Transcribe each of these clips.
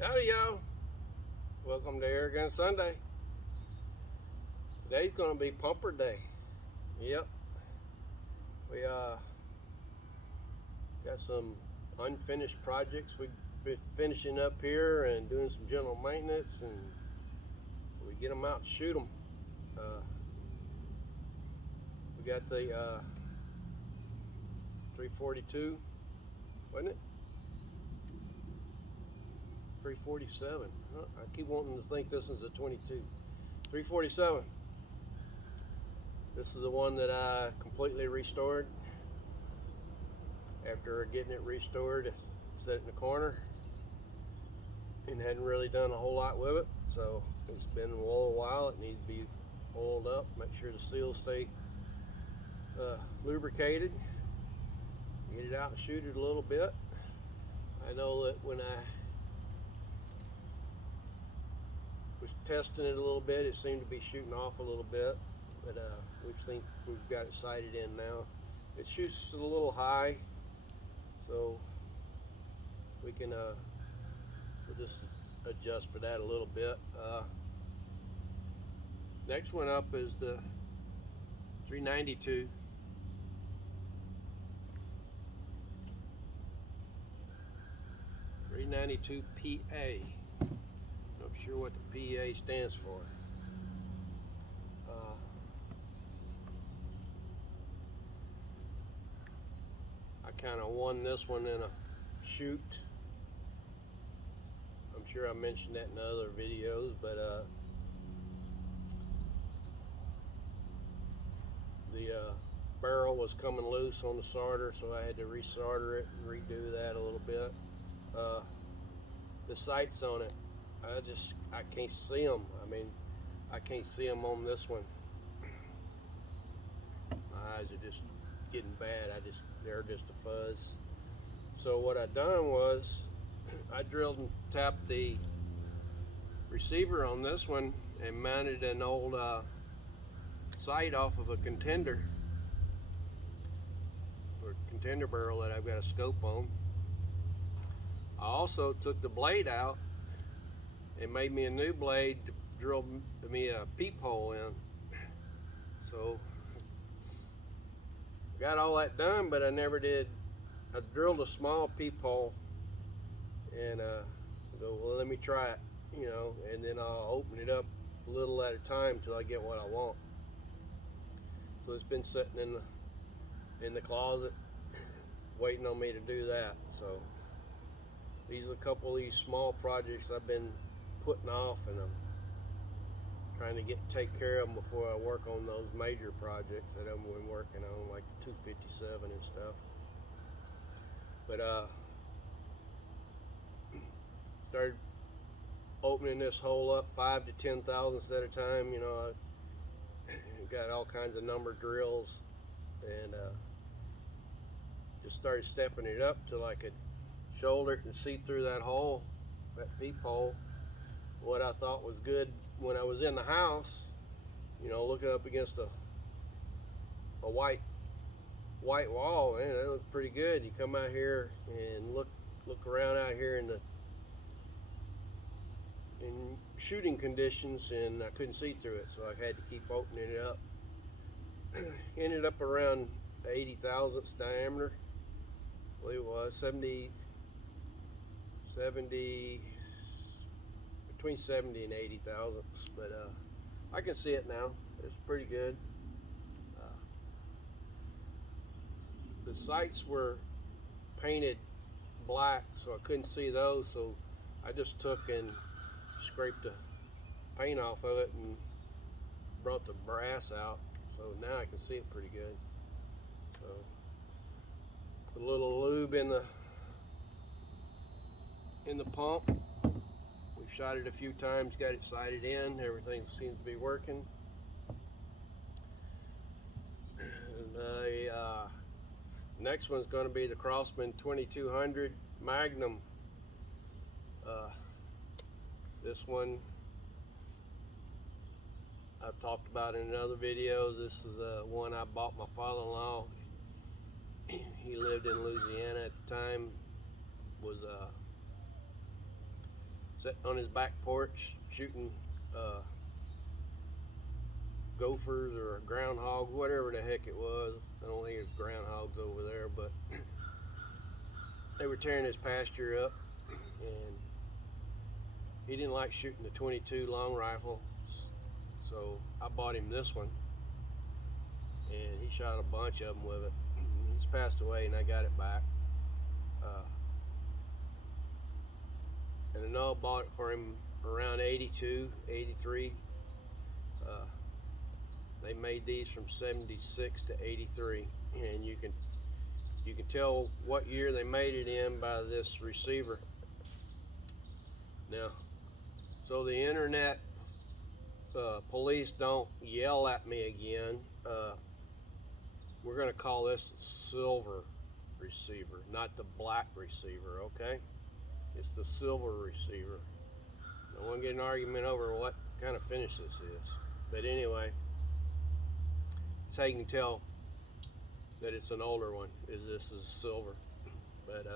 Howdy y'all, welcome to Air Gun Sunday. Today's gonna be pumper day. Yep, we got some unfinished projects we've been finishing up here and doing some general maintenance, and we get them out and shoot them. We got the 342, wasn't it? 347. I keep wanting to think this is a 22. 347. This is the one that I completely restored. After getting it restored, I set it in the corner and hadn't really done a whole lot with it. So it's been a little while. It needs to be oiled up, make sure the seals stay lubricated. Get it out and shoot it a little bit. I know that when I was testing it a little bit, it seemed to be shooting off a little bit, but we've got it sighted in now. It shoots a little high, so we can we'll just adjust for that a little bit. Next one up is the 392. 392 PA. Not sure what the PA stands for. I kind of won this one in a shoot. I'm sure I mentioned that in other videos, but the barrel was coming loose on the solder, so I had to resolder it and redo that a little bit. The sights on it, I can't see them. I mean, I can't see them on this one. My eyes are just getting bad. They're just a fuzz. So what I done was, I drilled and tapped the receiver on this one and mounted an old sight off of a contender, or contender barrel that I've got a scope on. I also took the blade out and made me a new blade to drill me a peephole in. So got all that done, but I never did. I drilled a small peephole and go, well, let me try it, and then I'll open it up a little at a time till I get what I want. So it's been sitting in the closet waiting on me to do that. So these are a couple of these small projects I've been putting off, and I'm trying to take care of them before I work on those major projects that I've been working on, like the 257 and stuff. But started opening this hole up 5 to 10 thousandths at a time. I got all kinds of number drills, and just started stepping it up till I could shoulder it and see through that hole, that peephole. What I thought was good when I was in the house, looking up against a white wall, man, that looks pretty good. You come out here and look around out here in shooting conditions, and I couldn't see through it, so I had to keep opening it up. Ended up around 80 thousandths diameter, I believe it was 70, between 70 and 80 thousandths, but I can see it now. It's pretty good. The sights were painted black, so I couldn't see those, so I just took and scraped the paint off of it and brought the brass out, so now I can see it pretty good. So put a little lube in the pump. We've shot it a few times, got it sighted in, everything seems to be working. And the next one's going to be the Crosman 2200 Magnum. This one I've talked about in other videos. This is one I bought my father-in-law. He lived in Louisiana at the time. Was sitting on his back porch shooting gophers or groundhog, whatever the heck it was. I don't think it was groundhogs over there, but they were tearing his pasture up, and he didn't like shooting the 22 long rifle, so I bought him this one, and he shot a bunch of them with it. He's passed away, and I got it back. And I know I bought it for him around 82, 83. They made these from 76 to 83, and you can tell what year they made it in by this receiver. Now, so the internet police don't yell at me again, we're going to call this silver receiver, not the black receiver, okay? It's the silver receiver. I won't get an argument over what kind of finish this is. But anyway, that's how you can tell that it's an older one, is this is silver. But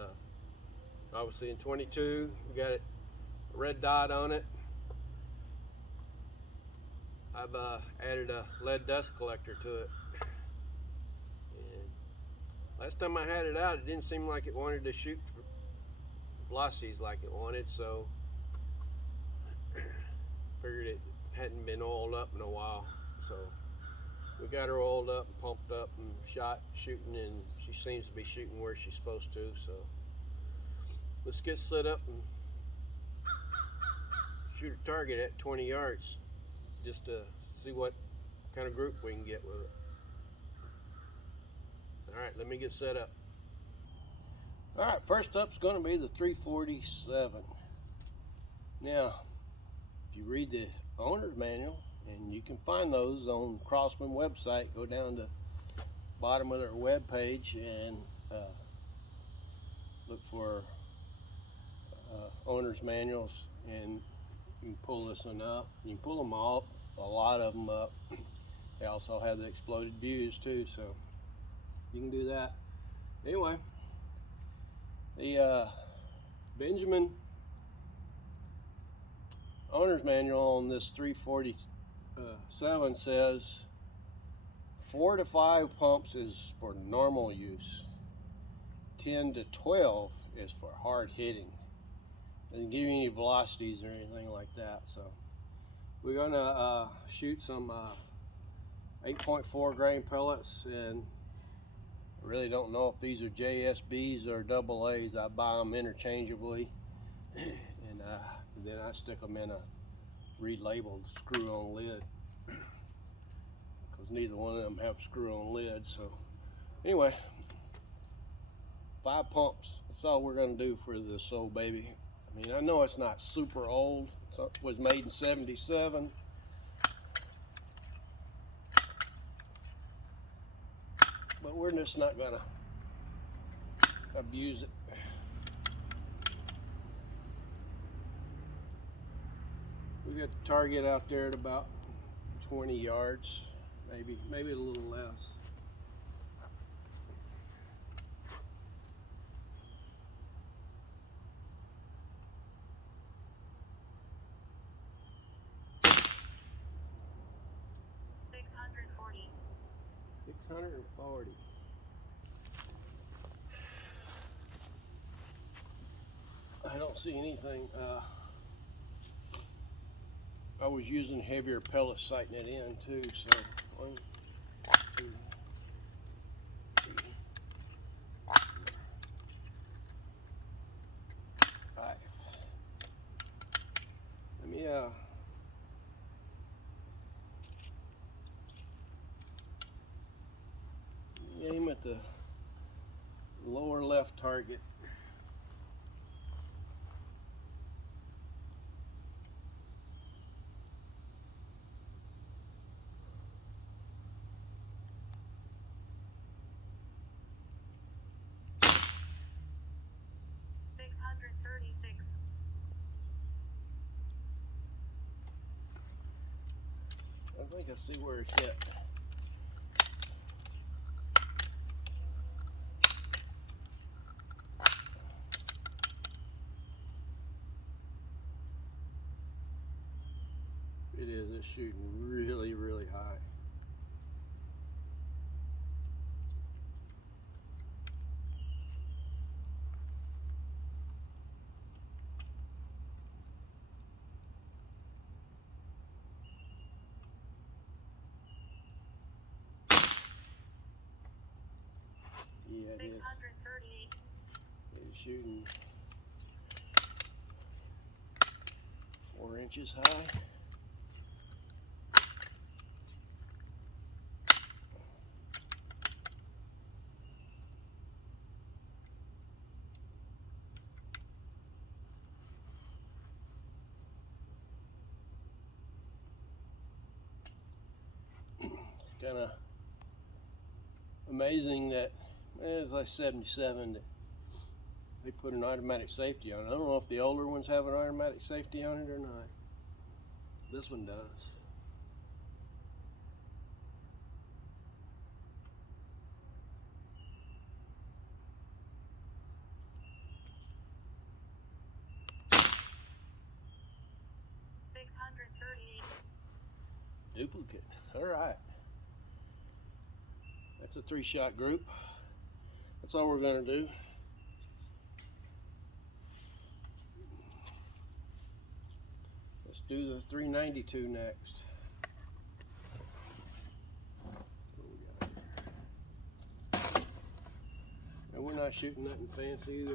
obviously in 22, we got it, a red dot on it. I've added a lead dust collector to it. And last time I had it out, it didn't seem like it wanted to shoot velocities like it wanted, so figured it hadn't been oiled up in a while. So we got her oiled up and pumped up and shooting, and she seems to be shooting where she's supposed to. So let's get set up and shoot a target at 20 yards just to see what kind of group we can get with it. All right, let me get set up. All right, first up is going to be the 347. Now, if you read the owner's manual, and you can find those on Crosman website, go down to the bottom of their web page and look for owner's manuals, and you can pull this one up. You can pull them all, a lot of them up. They also have the exploded views too, so you can do that. Anyway, the Benjamin owner's manual on this 347 says 4 to 5 pumps is for normal use, 10 to 12 is for hard hitting. Doesn't give you any velocities or anything like that. So we're gonna shoot some 8.4 grain pellets, and I really don't know if these are JSBs or AA's. I buy them interchangeably, and then I stick them in a relabeled screw-on lid, because neither one of them have screw-on lids. So anyway, 5 pumps. That's all we're gonna do for this old baby. I mean, I know it's not super old. It was made in 77. But we're just not gonna abuse it. We got the target out there at about 20 yards, maybe a little less. $640. I don't see anything. I was using heavier pellets sighting it in too, so 1, 2, 3, 4, 5. Let me aim at the lower left target. $636. I think I see where it hit. is shooting really, really high. Yeah, 638. It's shooting 4 inches high. Kind of amazing that it's like 77 that they put an automatic safety on it. I don't know if the older ones have an automatic safety on it or not. This one does. Duplicate. All right. That's a 3-shot group. That's all we're going to do. Let's do the 392 next. And we're not shooting nothing fancy.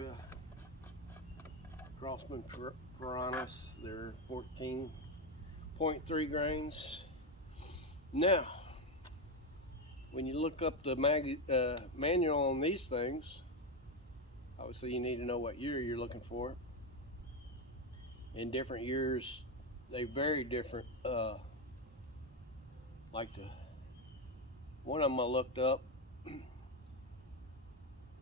Crosman Piranhas. They're 14.3 grains. Now, when you look up the manual on these things, obviously you need to know what year you're looking for. In different years, they vary different. Like one of them I looked up,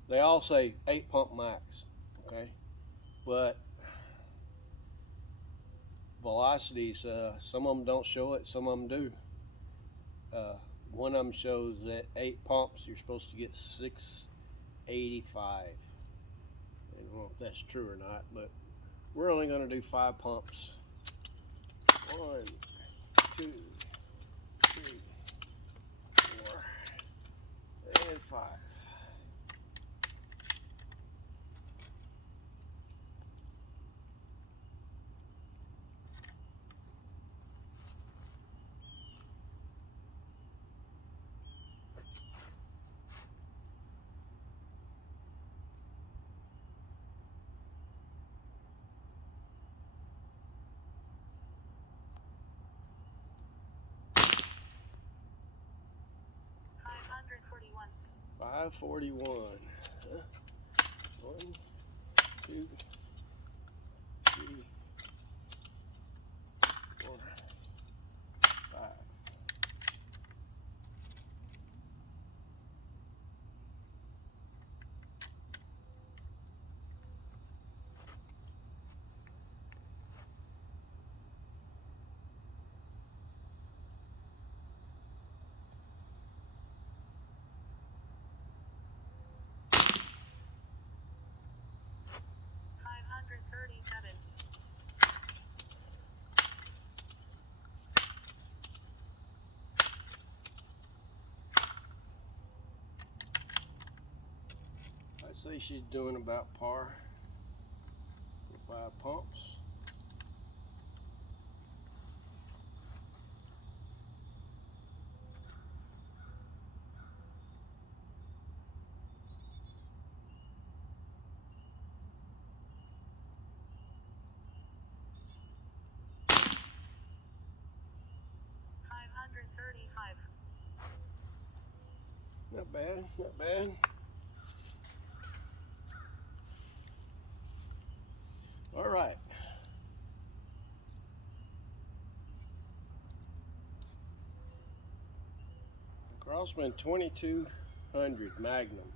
they all say 8 pump max, okay? But velocities, some of them don't show it, some of them do. One of them shows that 8 pumps, you're supposed to get 685. I don't know if that's true or not, but we're only going to do 5 pumps. 1, 2, 3, 4, and 5. .541. 1, 2, 3, 4, 5. I'd say she's doing about par with 5 pumps. Not bad, not bad. All right. Crosman 2200 Magnum.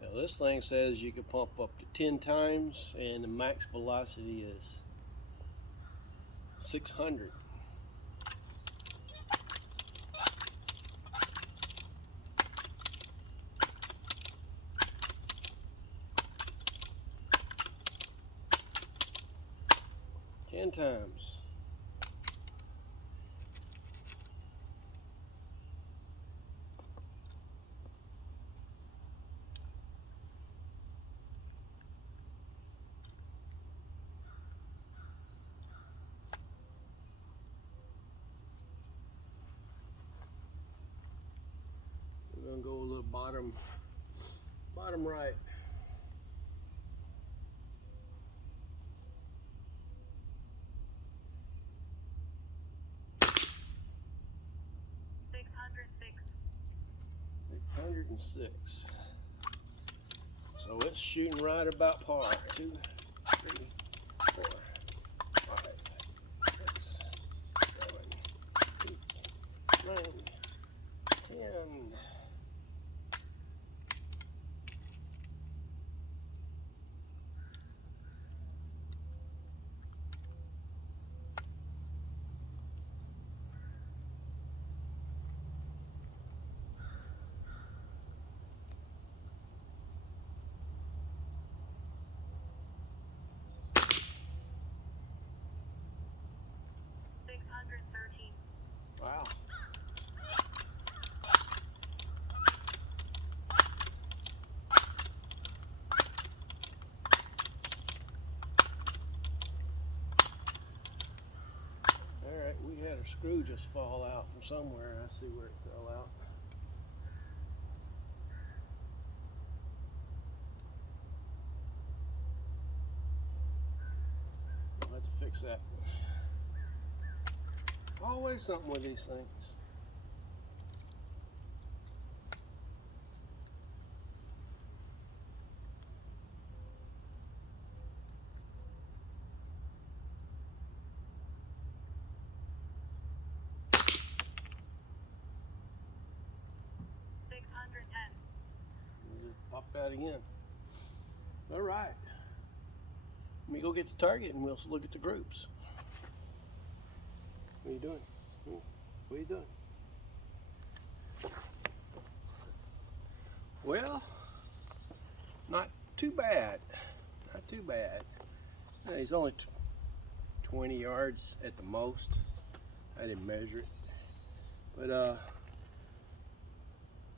Now this thing says you can pump up to 10 times and the max velocity is 600. Ten times. gonna go a little bottom right. $606. So it's shooting right about par. 2, 3, 4, 5, 6, 7, 8, 9, 10. Wow. Alright, we had a screw just fall out from somewhere. I see where it fell out. I'll have to fix that. Always something with these things. Just popped out again. All right. Let me go get the target and we'll look at the groups. What are you doing? What are you doing? Well, not too bad. Not too bad. He's only 20 yards at the most. I didn't measure it. But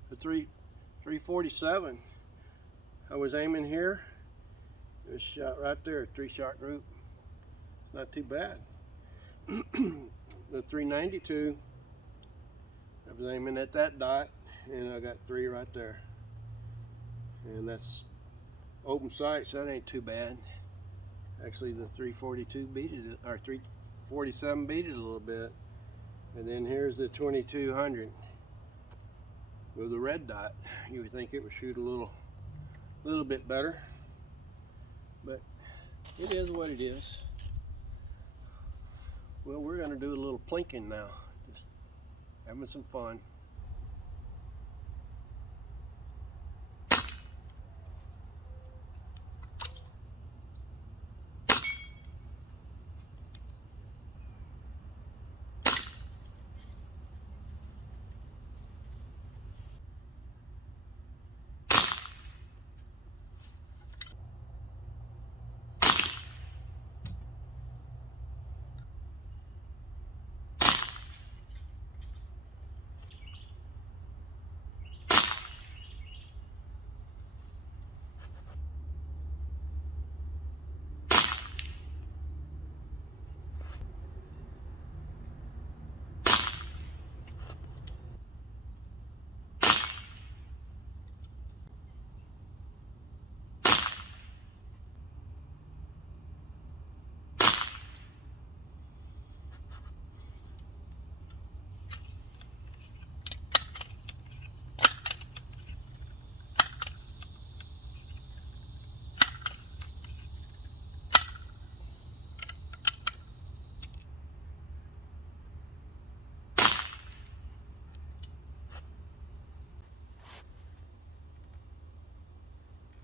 the 347, I was aiming here. It was shot right there, a 3-shot group. Not too bad. The 392, I was aiming at that dot, and I got 3 right there. And that's open sight, so that ain't too bad. Actually, the 342 beat it, or 347 beat it a little bit. And then here's the 2200 with the red dot. You would think it would shoot a little bit better, but it is what it is. Well, we're going to do a little plinking now, just having some fun.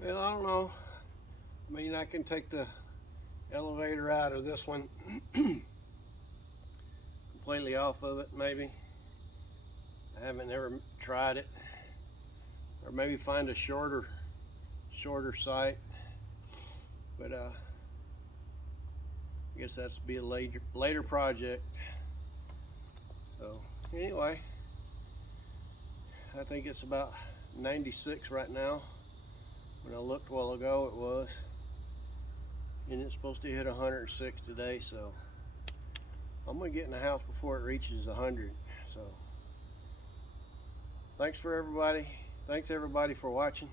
Well, I don't know. I mean, I can take the elevator out of this one completely off of it, maybe. I haven't ever tried it. Or maybe find a shorter sight. But I guess that's be a later project. So anyway, I think it's about 96 right now. When I looked a while ago, it was. And it's supposed to hit 106 today, so I'm gonna get in the house before it reaches 100. So thanks for everybody. thanks everybody for watching.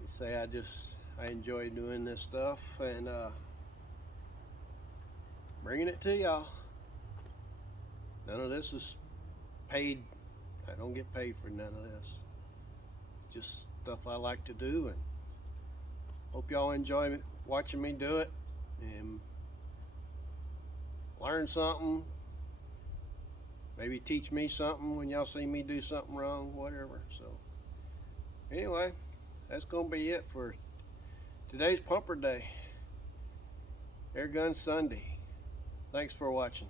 You say I enjoy doing this stuff and bringing it to y'all. None of this is paid. I don't get paid for none of this. Just stuff I like to do, and hope y'all enjoy watching me do it and learn something. Maybe teach me something when y'all see me do something wrong, whatever. So anyway, that's gonna be it for today's Pumper Day, Air Gun Sunday. Thanks for watching.